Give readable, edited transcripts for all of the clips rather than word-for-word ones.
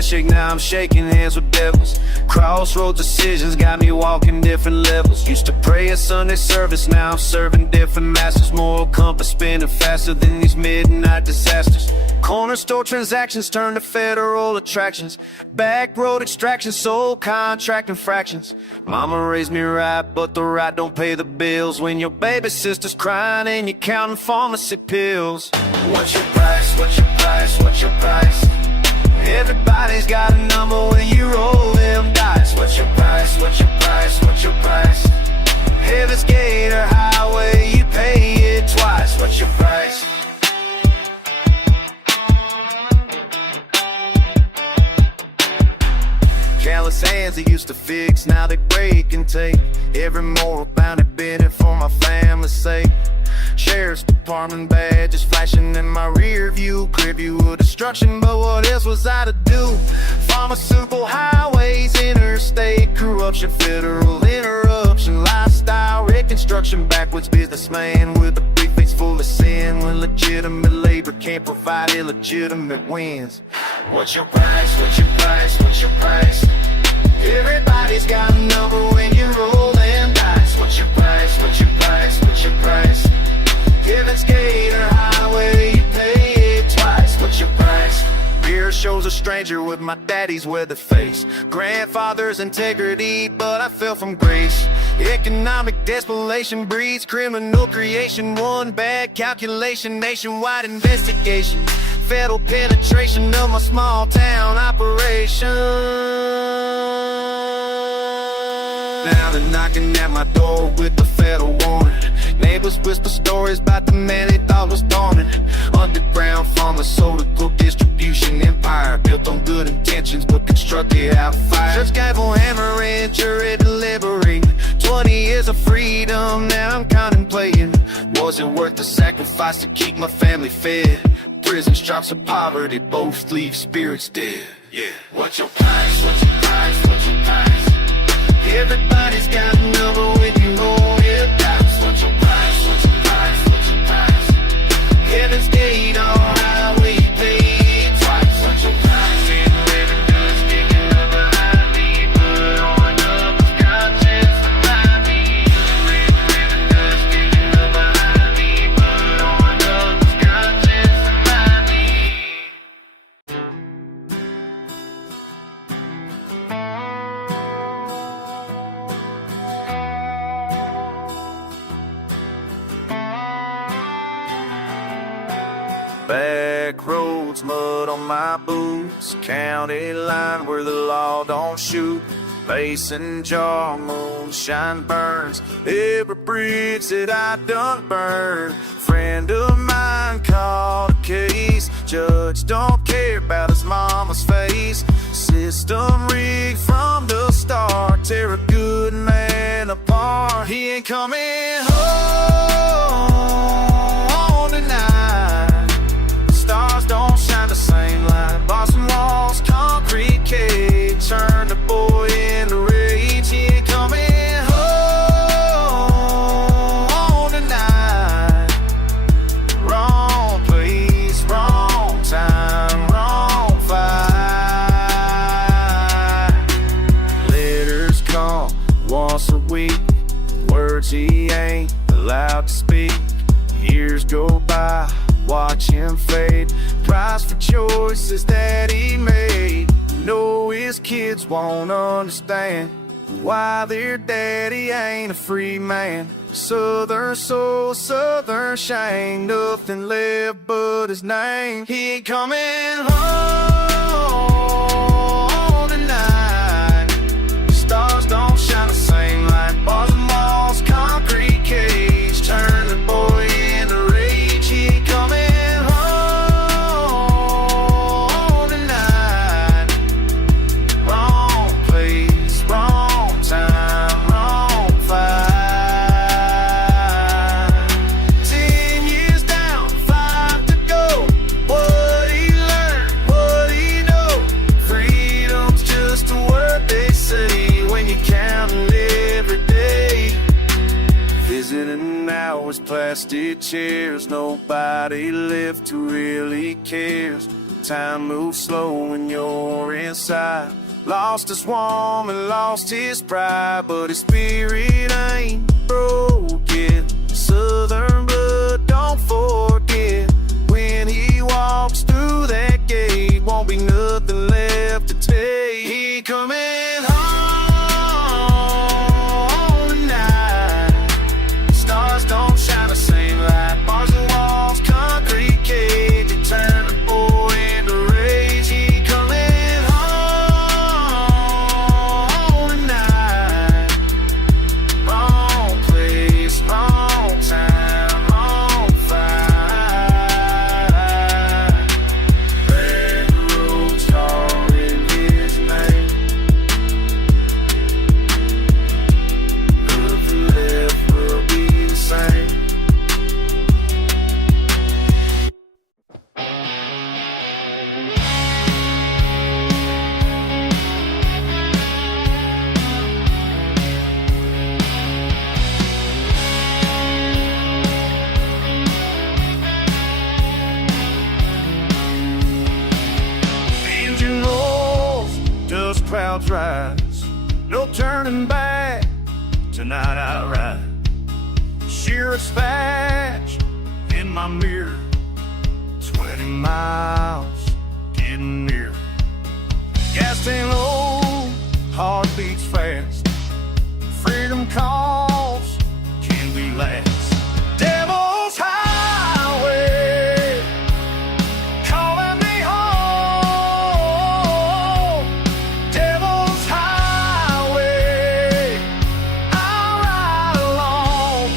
handshake, now I'm shaking hands with devils. Crossroad decisions got me walking different levels. Used to pray at Sunday service, now I'm serving different masters. Moral compass spinning faster than these midnight disasters. Corner store transactions turn to federal attractions. Back road extraction, sold contract infractions. Mama raised me right, but the right don't pay the bills. When your baby sister's crying and you're counting pharmacy pills. What's your price? What's your price? What's your price? Everybody's got a number when you roll them dice. What's your price? What's your price? What's your price? Heaven's Gate or highway, you pay it twice. What's your price? Callous hands they used to fix, now they break and take. Every moral bounty bidding for my family's sake. Sheriff's Department badges flashing in my rear view. Clear view of destruction, but what else was I to do? Pharmaceutical highways, interstate corruption, federal interruption, lifestyle reconstruction, backwards businessman with a briefcase full of sin. When legitimate labor can't provide illegitimate wins. What's your price? What's your price? What's your price? Everybody's got a number when you roll them dice. What's your price? What's your price? What's your price? Heaven's Gate or highway, you pay it twice. What's your price? Beer shows a stranger with my daddy's weather face. Grandfather's integrity, but I fell from grace. Economic desperation breeds criminal creation. One bad calculation, nationwide investigation. Federal penetration of my small town operation. Now they're knocking at my door with the federal warning. Neighbors whisper stories about the man they thought was dawning. Underground pharmaceutical distribution empire, built on good intentions but constructed out of fire. Church gavel hammering, jury deliberating. 20 years of freedom, now I'm contemplating. Was it worth the sacrifice to keep my family fed? Prisons, drops of poverty, both leave spirits dead. Yeah. What's your price? What's your price? What's your price? Everybody's got a number when you roll your dice. What's your price? What's your price? What's your price? Heaven's Gate on highway, you pay it twice. What's your price? And living good, sticking up behind me, put on up the conscience behind me. Living good, sticking up behind me, put on up the conscience behind me. Back roads, mud on my boots. County line where the law don't shoot. Mason jar, moonshine burns. Every bridge that I done burned. Friend of mine called a case. Judge don't care about his mama's face. System rigged from the start. Tear a good man apart. He ain't coming home tonight. Stars don't shine the same light. Boston walls, concrete cage. Turn the boy into rage. He ain't coming home tonight. Wrong place, wrong time, wrong fight. Letters come once a week. Words he ain't allowed to speak. Years go by, watch him fade. Price for choices that he made. Know his kids won't understand why their daddy ain't a free man. Southern soul, southern shame. Nothing left but his name. He ain't coming home tonight. Stars don't shine the same light. Bars and walls, concrete cage. Turn the boy into rage. He ain't coming home tonight. Wrong place, wrong time, wrong fight. 10 years down, 5 to go. What he learned, what he know. Freedom's just a word they say when you count every day. Visiting hours, plastic chairs. Nobody left who really cares. Time moves slow when you're inside. Lost his woman, lost his pride, but his spirit ain't broken. Southern blood, don't forget. When he walks through that gate, won't be nothing left to take. He coming home tonight. Stars don't shine the same light. Bars and walls, concrete cage, they turn the boy into rage. He coming home tonight. Wrong place, wrong time, wrong fight. Red roads calling his name. Nothing left will be the same. Engine rolls, dust clouds rise. No turning back, tonight I ride. Sheriff's badge in my mirror. 20 miles, getting near. Gas tank low, heart beats fast. Freedom calls, can we last? Devil's highway, calling me home. Devil's highway, I'll ride along.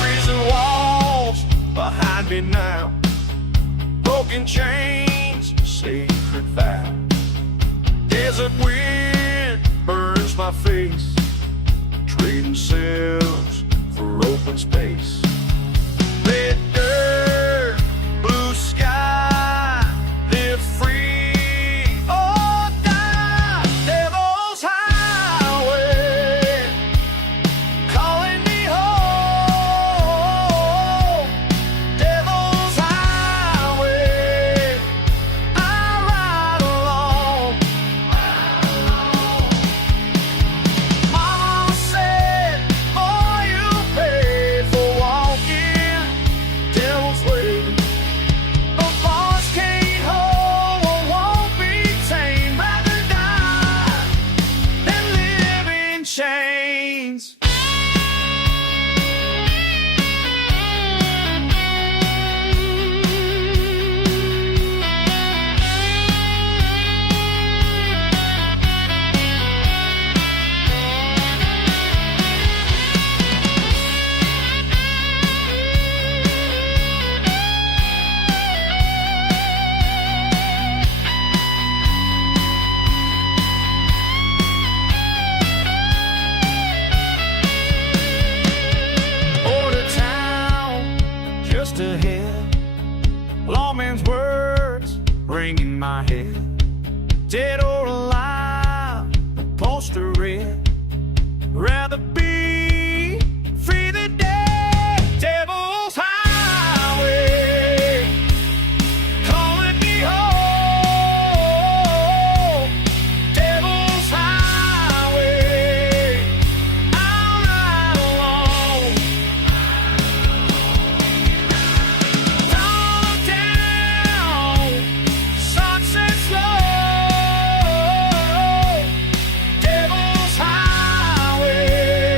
Prison walls behind me now. Broken chains, sacred vow. Desert wind burns my face. Trading cells for open space. Red dirt, blue sky, live free or die. Devil's highway, calling me home. Devil's highway, I ride along. Mama said, boy, you paid for walking Devil's way. The boss can't hold or won't be tamed. Rather die than live in chains. Border town, just ahead. Lawman's words ring in my head. Dead or alive, poster red. Rather be free than dead. Devil's highway, calling me home. Devil's highway, I'll ride along. Downtown, sunset slow. Devil's highway,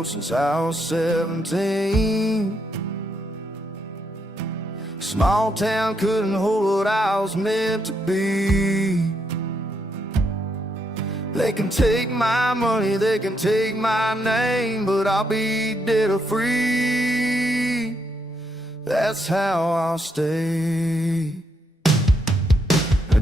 road since I was 17. Small town couldn't hold what I was meant to be. They can take my money, they can take my name, but I'll be dead or free. That's how I'll stay.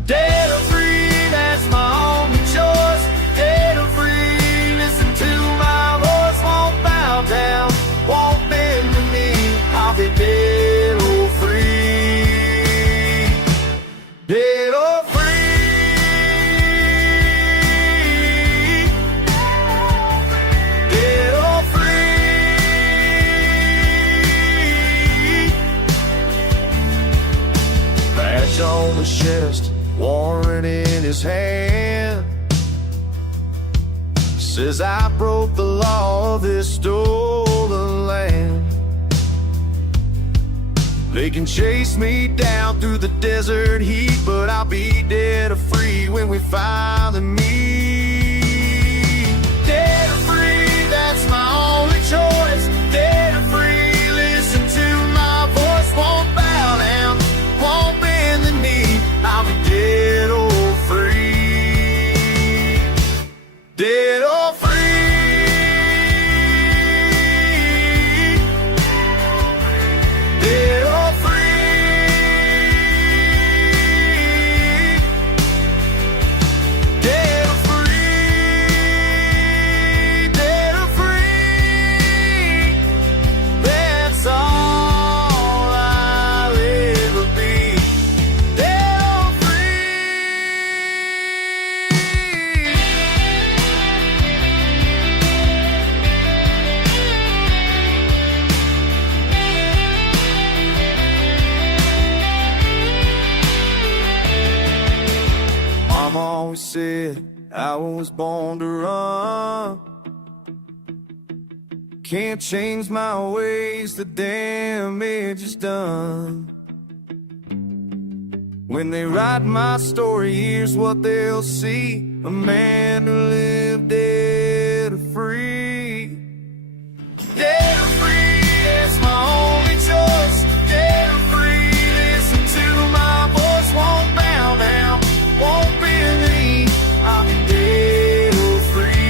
Dead or free, that's my only choice. Dead or free, listen to my voice. Won't bow down, won't bend the knee. I'll be dead or free. Dead or free. Dead or free. Badge on the chest, warrant in his hand, says I broke the law of this stolen land. They can chase me down through the desert heat, but I'll be dead or free when we finally meet. Dead or free, that's my only choice. Dead or free, listen to my voice. Won't bow down, won't bend the knee. I'll be dead or free. Dead or free. Dead or free. Dead or free. Dead or free. That's all I'll ever be. Dead or Mama always said I was born to run. Can't change my ways, the damage is done. When they write my story, here's what they'll see: a man who lived dead or free. Dead or free, it's my only choice. Dead or free, listen to my voice. Won't bow down, won't bend the knee. I'll be dead or free.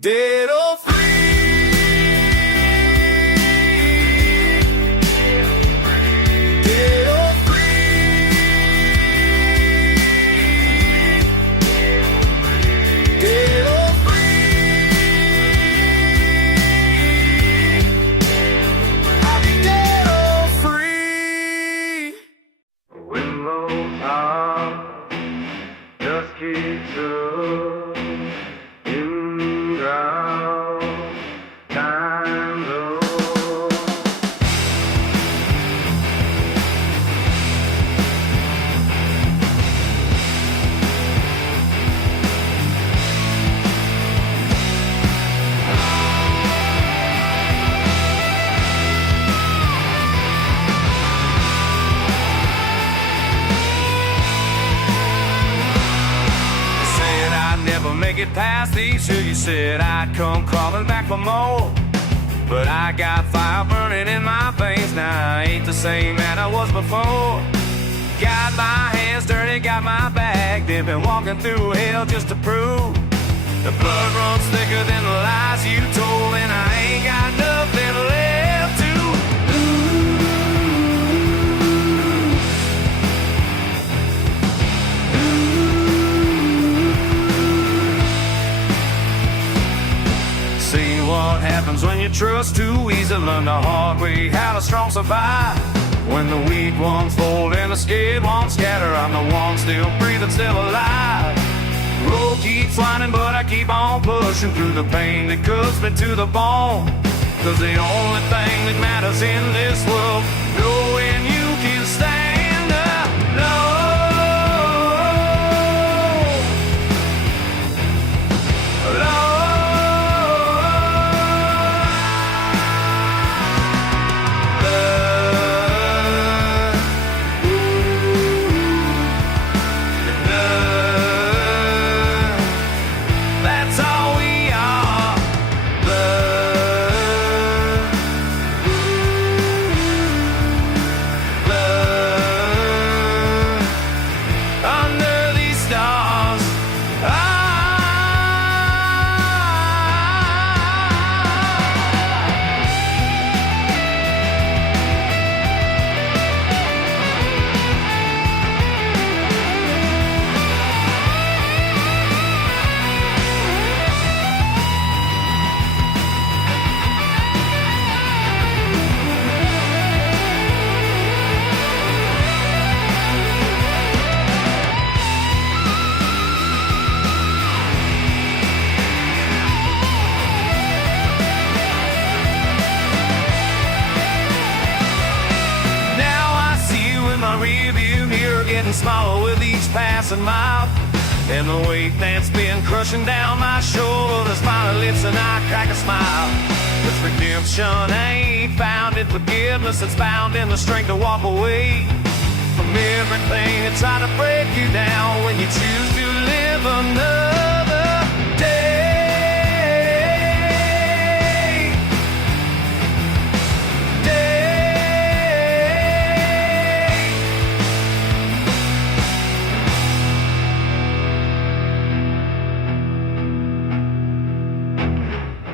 Dead or free. Dead or free. Dead or free. I'll be dead or free. When those hearts just keeps up in ground time low. Said I'd never make it past these two. You said I'd come crawling back for more, but I got fire burning in my veins. Now I ain't the same man I was before. Got my hands dirty, got my bag. They've been walking through hell just to prove the blood runs thicker than the lies you told, and I ain't got nothing left to See what happens when you trust too easy. Learn the hard way how the strong survive. When the weak ones fold and the scared ones scatter, I'm the one still breathing, still alive. Road keeps winding, but I keep on pushing through the pain that cuts me to the bone. 'Cause the only thing that matters in this world, knowing you can stand alone. That's all we are. smaller with each passing mile. And the weight that's been crushing down my shoulders, my lips and I crack a smile. 'Cause redemption ain't found in forgiveness, it's found in the strength to walk away from everything that tried to break you down when you choose to live another day.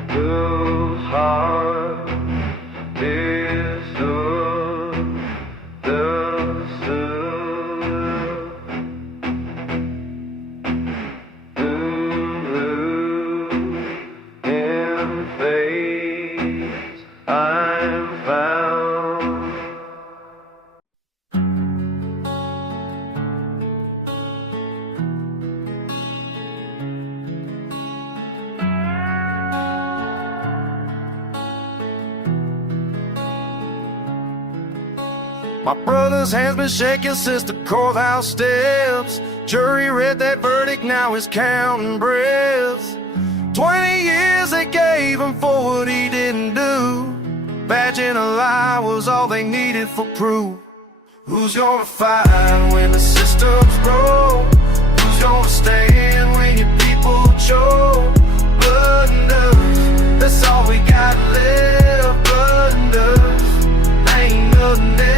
Whose heart is My brother's hands been shaking since the courthouse steps. Jury read that verdict, now he's counting breaths. 20 years they gave him for what he didn't do. Badging a lie was all they needed for proof. Who's gonna fight when the system's broke? Who's gonna stand when your people choke? Blood and dust, that's all we got left. Blood and dust, ain't nothing else.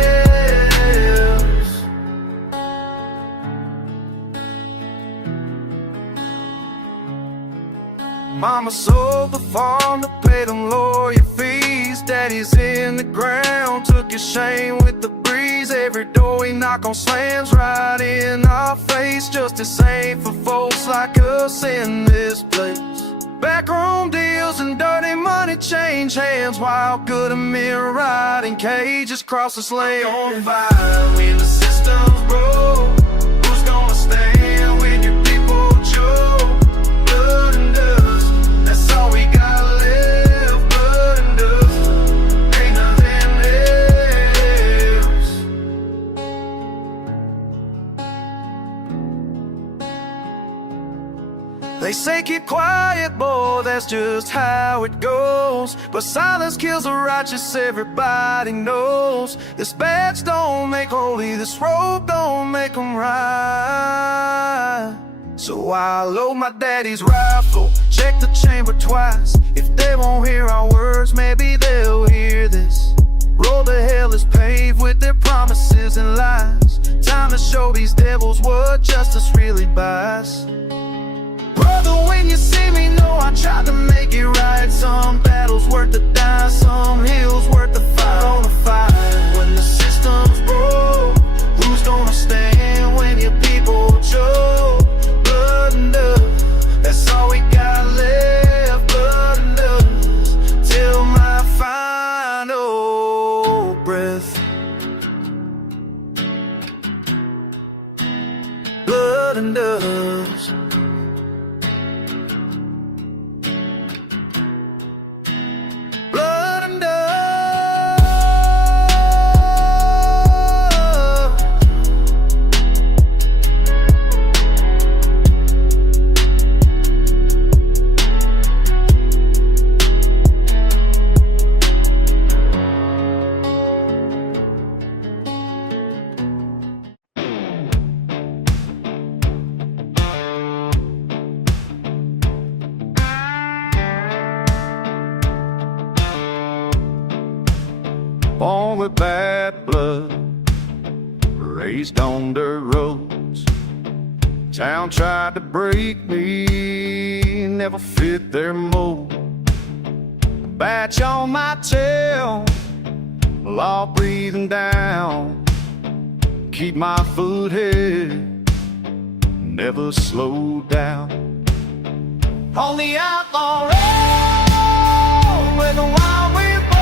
Mama sold the farm to pay them lawyer fees. Daddy's in the ground, took his shame with the breeze. Every door he knock on slams right in our face. Justice ain't for folks like us in this place. Backroom deals and dirty money change hands, while good and mirror riding cages cross this lane. On fire when the system's broke. Who's gonna stand when your people choke? Blood and dust, that's all we got left. Blood and dust, ain't nothing else. They say keep quiet, boy, that's just how it goes. But silence kills the righteous, everybody knows. This badge don't make holy, this robe don't make them right. So I'll load my daddy's rifle, check the chamber twice. If they won't hear our words, maybe they'll hear this. Road to hell is paved with their promises and lies. Time to show these devils what justice really buys. Brother, when you see me, know I tried to make it right. Some battles worth the die, some hills worth the fight. On the fight when the system's broke. Who's gonna stand when your people choke? Blood and dust, that's all we got left. Blood and dust, till my final breath. Blood and dust. Blood and dust. Born with bad blood, raised on dirt roads. Town tried to break me, never fit their mold. Batch on my tail, law breathing down. Keep my foot head, never slow down. On the outlaw road, where the wild wind blows.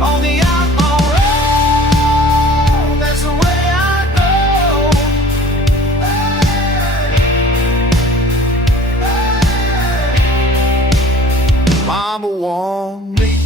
On the outlaw road, that's the way I go. Mama warned me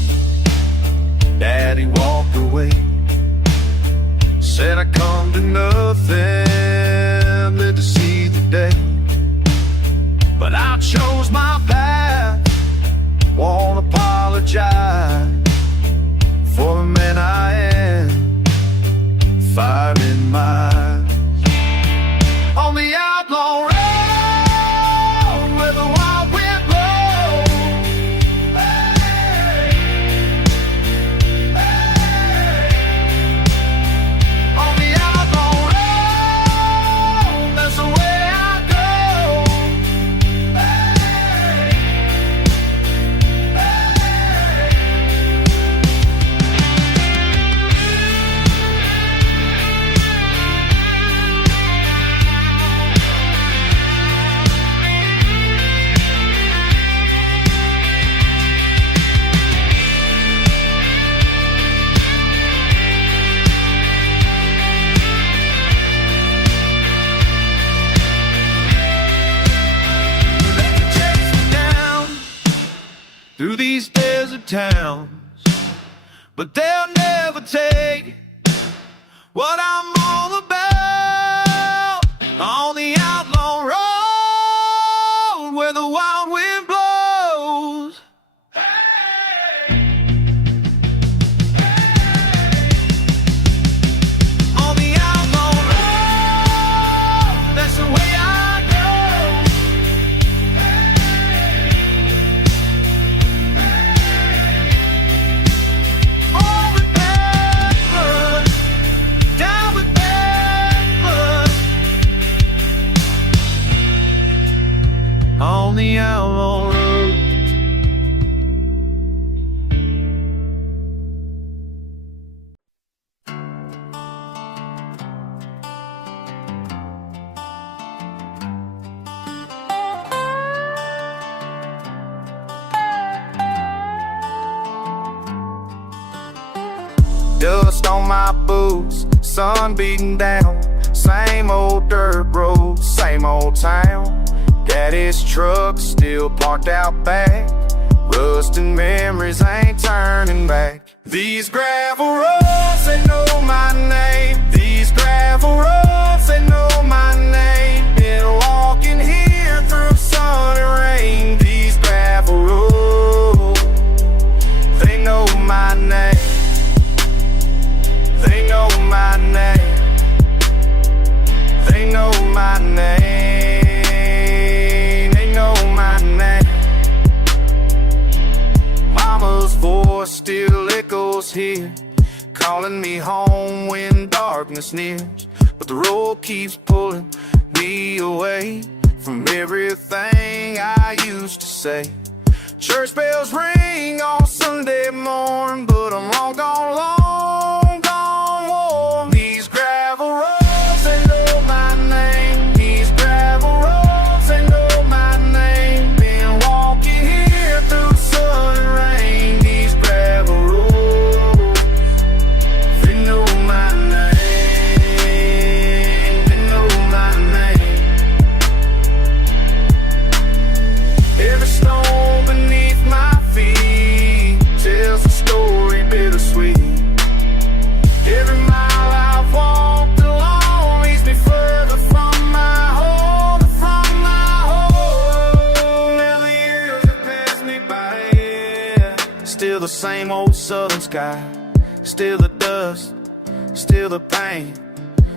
through these desert towns, but they'll never take what I'm all about. On the outlaw road where the wild wind blows. On the outlaw road, that's the way I go. On with bad blood, down with bad blood. On the outlaw road. Dust on my boots, sun beating down. Same old dirt road, same old town. Daddy's truck still parked out back. Rusting memories ain't turning back. These gravel roads, they know my name. These gravel roads, they know my name. Been walking here through sun and rain. These gravel roads, they know my name. They know my name. They know my name. They know my name. Mama's voice still echoes here, calling me home when darkness nears. But the road keeps pulling me away from everything I used to say. Church bells ring on Sunday morn, but I'm long gone, long gone warm. These gravel roads, they know my name. These gravel roads, they know my name. Been walking here through sun and rain. These gravel roads, they know my name. They know my name. Every stone beneath my feet tells a story bittersweet. Every mile I've walked along leads me further from my home, from my home. Now the years have passed me by, yeah. Still the same old southern sky, still the dust, still the pain,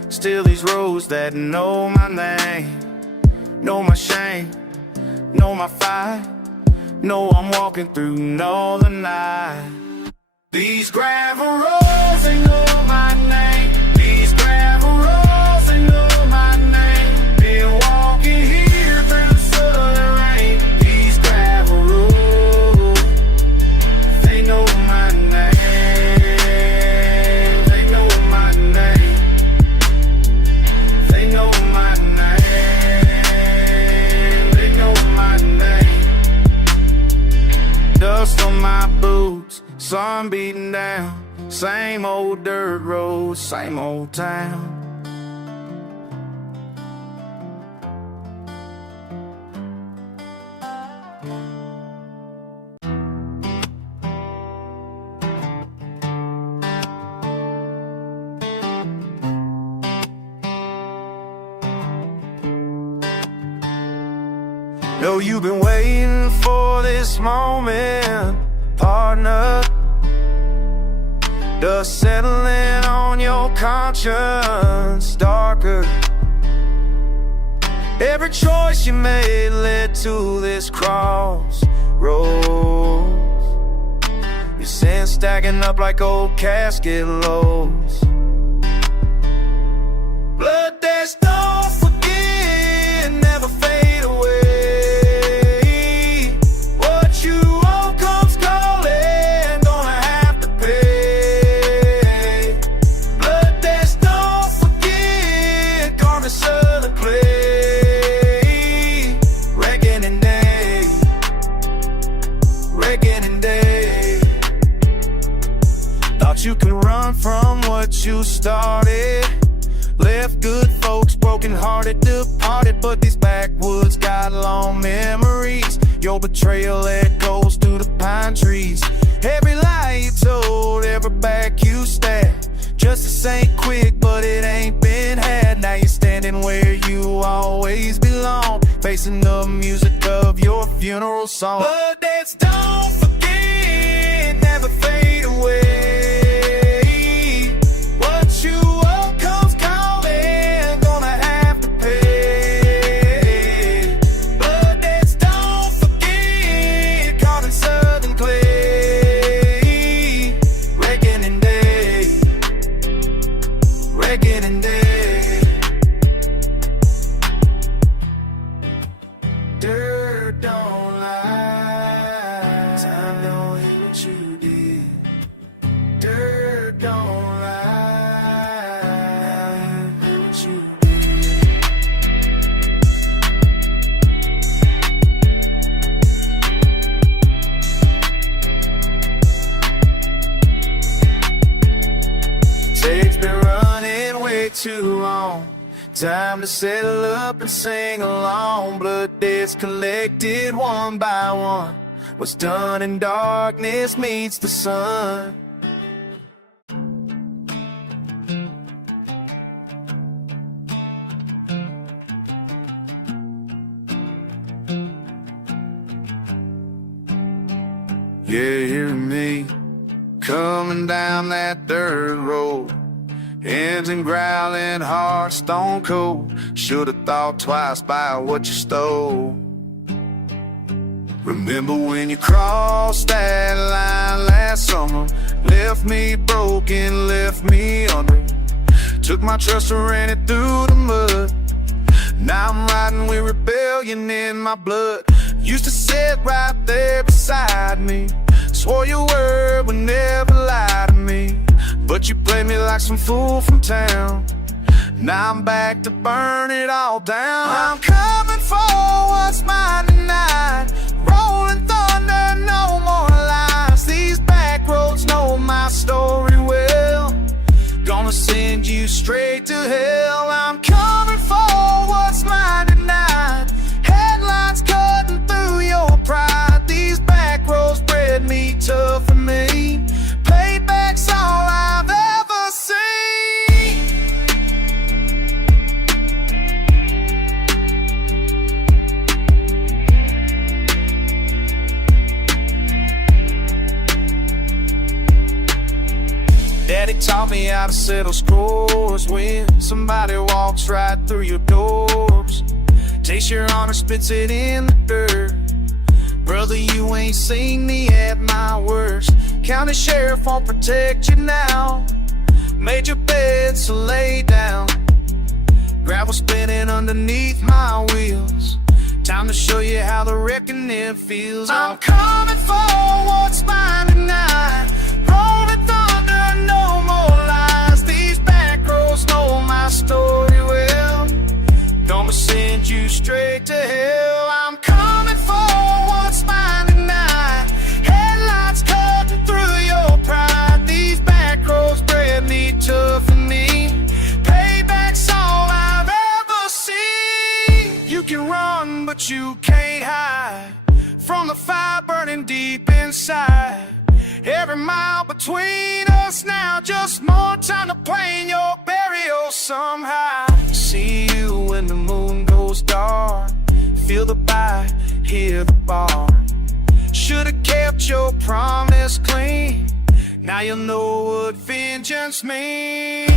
still these roads that know my name, know my shame, know my fight, know I'm walking through northern night. These gravel roads, they know my name. These gravel roads, they know my name. Been walking here through the sun and rain. These gravel roads, they know my name. They know my name. They know my name. They know my name. Dust on my boots, sun beating down. Same old dirt road, same old town. Know you've been waiting for this moment, partner. Dust settling on your conscience, darker. Every choice you made led to this crossroads. Your sins stacking up like old casket loads. Blood that's don't forget, never fade away. What you owe comes calling, gonna have to pay. Blood that's don't forget, gonna southern clay. Reckoning day, reckoning day. Thought you could run from what you started. Left good folks broken hearted, departed. But these backwoods got long memories. Your betrayal echoes through the pine trees. Every lie you told, every back you stabbed. Justice ain't quick, but it ain't been had. Now you're standing where you always belong, facing the music of your funeral song. Blood debts don't forget, never fade away. What you owe comes calling, gonna have to pay. Blood debts don't forget, caught in southern clay. Reckoning day, reckoning day. Dirt don't lie, time don't hate what you did. Dirt don't lie, hate what you did. Days been running way too long. Time to settle up and sing along. Blood debts collected one by one. What's done in darkness meets the sun. Yeah, hear me coming down that dirt road. Engine growling, heart stone cold. Should've thought twice about what you stole. Remember when you crossed that line last summer? Left me broken, left me under. Took my trust and ran it through the mud. Now I'm riding with rebellion in my blood. Used to sit right there beside me. Swore your word would never lie to me, but you played me like some fool from town. Now I'm back to burn it all down. I'm coming for what's mine tonight. Rolling thunder, no more lies. These back roads know my story well. Gonna send you straight to hell. I'm coming for what's mine tonight. Headlines cutting through your pride. These back roads bred me tough for me. Payback's all I've ever seen. Daddy taught me how to settle scores when somebody walks right through your doors. Taste your honor, spits it in the dirt. Brother, you ain't seen me at my worst. County sheriff won't protect you now. Made your bed, so lay down. Gravel spinning underneath my wheels. Time to show you how the reckoning feels. I'm coming for what's mine tonight. Rolling thunder, no more lies. These back roads know my story well. Gonna send you straight to hell. I'm coming for what's mine tonight. Headlights cutting through your pride. These back roads bred me tough for me. Payback's all I've ever seen. You can run, but you can't hide from the fire burning deep inside. Every mile between us now, just more time to plan your burial somehow. See you when the moon goes dark. Feel the bite, hear the bar. Should've kept your promise clean. Now you'll know what vengeance means.